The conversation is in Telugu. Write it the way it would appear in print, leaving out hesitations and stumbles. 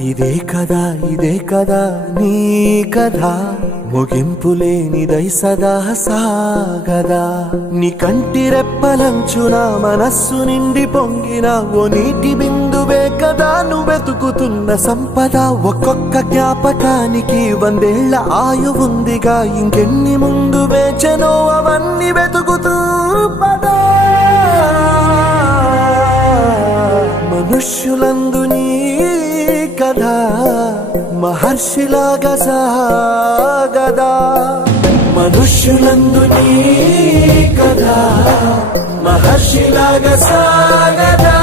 ఇదే కదా నీ కథ ముగింపులేనిదై సదా సాగదా నీ కంటి రెప్పలంచున మనస్సు నిండి పొంగిన ఓ నీటి బిందువే కదా నువ్వెతుకుతున్న సంపద ఒక్కొక్క జ్ఞాపకానికి 100 ఏళ్ల ఆయువుందిగా ఇంకెన్ని ముందు వేచనో అవన్నీ వెతుకుతూ పదా మనుష్యులందు నీ కథ మహర్షిలాగా సాగదా మనుష్యులందు నీ కథ మహర్షిలాగా సాగదా